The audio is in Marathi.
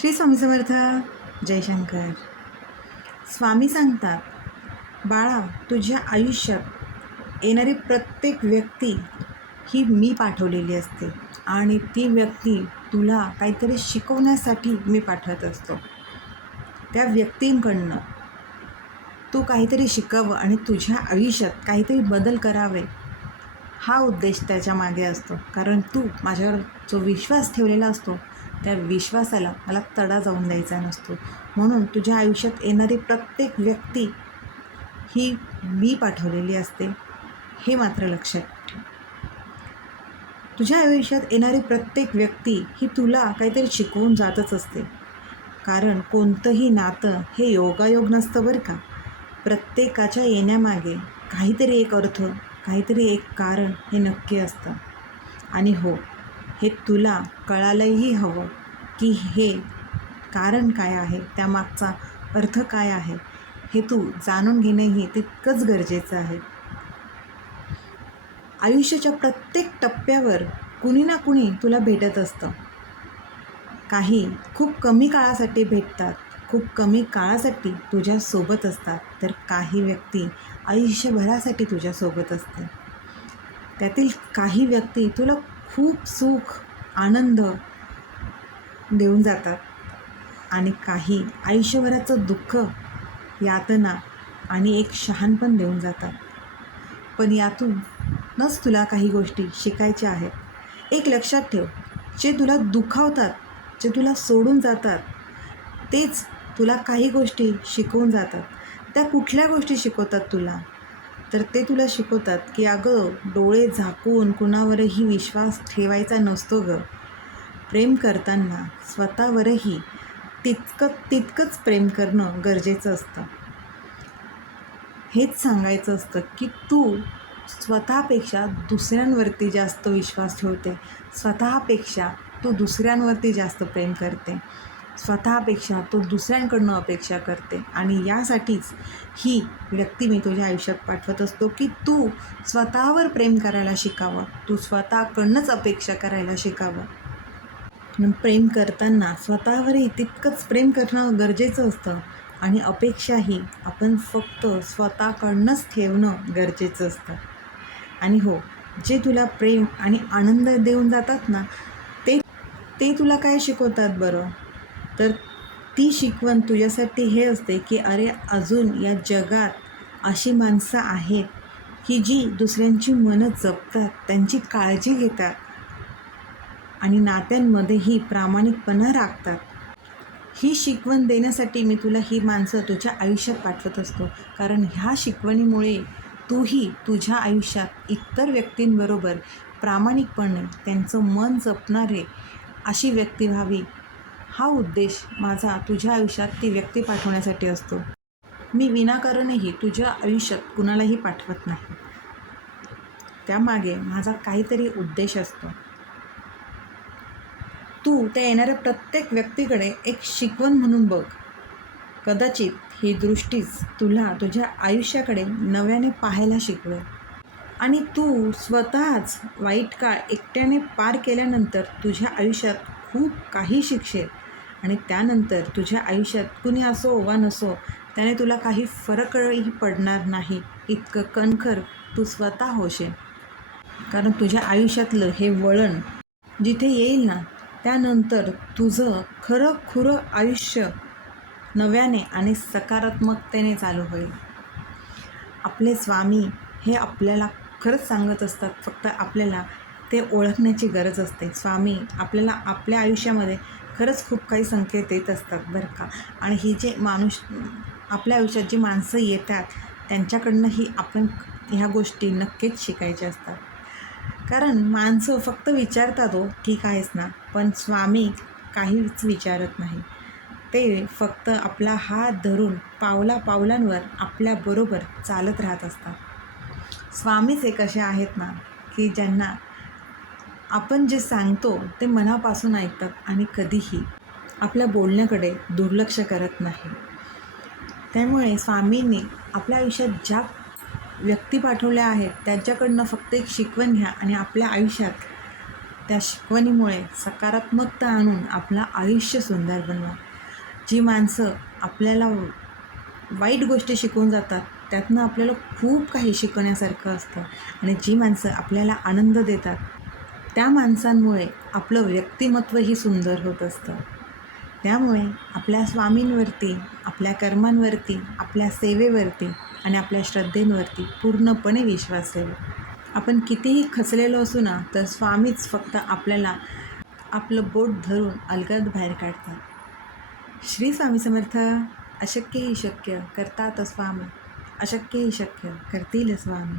श्री स्वामी समर्थ. जयशंकर स्वामी सांगतात बाळा तुझ्या आयुष्यात येणारी प्रत्येक व्यक्ती ही मी पाठवलेली असते आणि ती व्यक्ती तुला काहीतरी शिकवण्यासाठी मी पाठवत असतो. त्या व्यक्तींकडनं तू काहीतरी शिकावं आणि तुझ्या आयुष्यात काहीतरी बदल करावे हा उद्देश त्याच्यामागे असतो. कारण तू माझ्यावर जो विश्वास ठेवलेला असतो त्या विश्वासाला मला तडा जाऊन द्यायचा नसतो. म्हणून तुझ्या आयुष्यात येणारी प्रत्येक व्यक्ती ही मी पाठवलेली असते हे मात्र लक्षात ठेव. तुझ्या आयुष्यात येणारी प्रत्येक व्यक्ती ही तुला काहीतरी शिकवून जातच असते. कारण कोणतंही नातं हे योगायोग नसतं बरं का. प्रत्येकाच्या येण्यामागे काहीतरी एक अर्थ काहीतरी एक कारण हे नक्की असतं. आणि हो हे तुला कळायलाही हवं की हे कारण काय आहे? त्यामागचा अर्थ काय आहे? हे तू जाणून घेणंही तितकंच गरजेचं आहे. आयुष्याच्या प्रत्येक टप्प्यावर कुणी ना कुणी तुला भेटत असतं. काही खूप कमी काळासाठी भेटतात खूप कमी काळासाठी तुझ्यासोबत असतात तर काही व्यक्ती आयुष्यभरासाठी तुझ्यासोबत असते त्यातील काही व्यक्ती तुला खूप सुख आनंद देऊन जातात. आणि काही आयुष्यभराचं दुःख यातना आणि एक शहाणपण देऊन जातात. पण यातूनच तुला काही गोष्टी शिकायच्या आहेत. एक लक्षात ठेव जे तुला दुखावतात जे तुला सोडून जातात तेच तुला काही गोष्टी शिकवून जातात. त्या कुठल्या गोष्टी शिकवतात तुला? तर ते तुला शिकवतात की अगं डोळे झाकून कुणावरही विश्वास ठेवायचा नसतो गं. प्रेम करताना स्वतःवरही तितकं तितकंच प्रेम करणं गरजेचं असतं. हेच सांगायचं असतं की तू स्वतःपेक्षा दुसऱ्यांवरती जास्त विश्वास ठेवते. स्वतःपेक्षा तू दुसऱ्यांवरती जास्त प्रेम करते. स्वतःपेक्षा तो दुसऱ्यांकडनं अपेक्षा करते आणि यासाठीच ही व्यक्ती मी तुझ्या आयुष्यात पाठवत असतो की तू स्वतःवर प्रेम करायला शिकावं. तू स्वतःकडनंच अपेक्षा करायला शिकावं. प्रेम करताना स्वतःवरही तितकंच प्रेम करणं गरजेचं असतं आणि अपेक्षाही आपण फक्त स्वतःकडनंच ठेवणं गरजेचं असतं. आणि हो जे तुला प्रेम आणि आनंद देऊन जातात ना ते ते तुला काय शिकवतात बरं? तर ती शिकवण तुझ्यासाठी हे असते की अरे अजून या जगात अशी माणसं आहेत की जी दुसऱ्यांची मनं जपतात त्यांची काळजी घेतात आणि नात्यांमध्येही प्रामाणिकपणा राखतात. ही शिकवण देण्यासाठी मी तुला ही माणसं तुझ्या आयुष्यात पाठवत असतो. कारण ह्या शिकवणीमुळे तूही तुझ्या आयुष्यात इतर व्यक्तींबरोबर प्रामाणिकपणे त्यांचं मन जपणारे अशी व्यक्ती व्हावी. हा उद्देश माझा तुझ्या आयुष्यात ती व्यक्ती पाठवण्यासाठी असतो. मी विनाकारणही तुझ्या आयुष्यात कुणालाही पाठवत नाही. त्यामागे माझा काहीतरी उद्देश असतो. तू त्या येणाऱ्या प्रत्येक व्यक्तीकडे एक शिकवण म्हणून बघ. कदाचित ही दृष्टीच तुला तुझ्या आयुष्याकडे नव्याने पाहायला शिकवेल. आणि तू स्वतःच वाईट काळ एकट्याने पार केल्यानंतर तुझ्या आयुष्यात खूप काही शिकशील. आणि त्यानंतर तुझ्या आयुष्यात कुणी असो वा नसो त्याने तुला काही फरकही पडणार नाही. इतकं कणखर तू स्वतः होशील. कारण तुझ्या आयुष्यातलं हे वळण जिथे येईल ना त्यानंतर तुझं खरं खुरं आयुष्य नव्याने आणि सकारात्मकतेने चालू होईल. आपले स्वामी हे आपल्याला खरंच सांगत असतात. फक्त आपल्याला ते ओळखण्याची गरज असते. स्वामी आपल्याला आपल्या आयुष्यामध्ये खरंच खूप काही संकेत येत असतात बरं का. आणि ही जे माणूस आपल्या आयुष्यात जी माणसं येतात त्यांच्याकडनंही आपण ह्या गोष्टी नक्कीच शिकायच्या असतात. कारण माणसं फक्त विचारतात हो ठीक आहेच ना? पण स्वामी काहीच विचारत नाही. ते फक्त आपला हात धरून पावला पावलांवर आपल्याबरोबर चालत राहत असतात. स्वामीच एक असे आहेत ना की ज्यांना आपण जे सांगतो ते मनापासून ऐकतात आणि कधीही आपल्या बोलण्याकडे दुर्लक्ष करत नाही. त्यामुळे स्वामींनी आपल्या आयुष्यात ज्या व्यक्ती पाठवल्या आहेत त्यांच्याकडनं फक्त एक शिकवण घ्या आणि आपल्या आयुष्यात त्या शिकवणीमुळे सकारात्मकता आणून आपलं आयुष्य सुंदर बनवा. जी माणसं आपल्याला वाईट गोष्टी शिकवून जातात त्यातनं आपल्याला खूप काही शिकवण्यासारखं असतं आणि जी माणसं आपल्याला आनंद देतात त्या माणसांमुळे आपलं व्यक्तिमत्वही सुंदर होत असतं. त्यामुळे आपल्या स्वामींवरती आपल्या कर्मांवरती आपल्या सेवेवरती आणि आपल्या श्रद्धेंवरती पूर्णपणे विश्वास ठेवा. आपण कितीही खचलेलो असू ना तर स्वामीच फक्त आपल्याला आपलं बोट धरून अलगद बाहेर काढतात. श्री स्वामी समर्थ अशक्यही शक्य करतात स्वामी अशक्यही शक्य करतील स्वामी.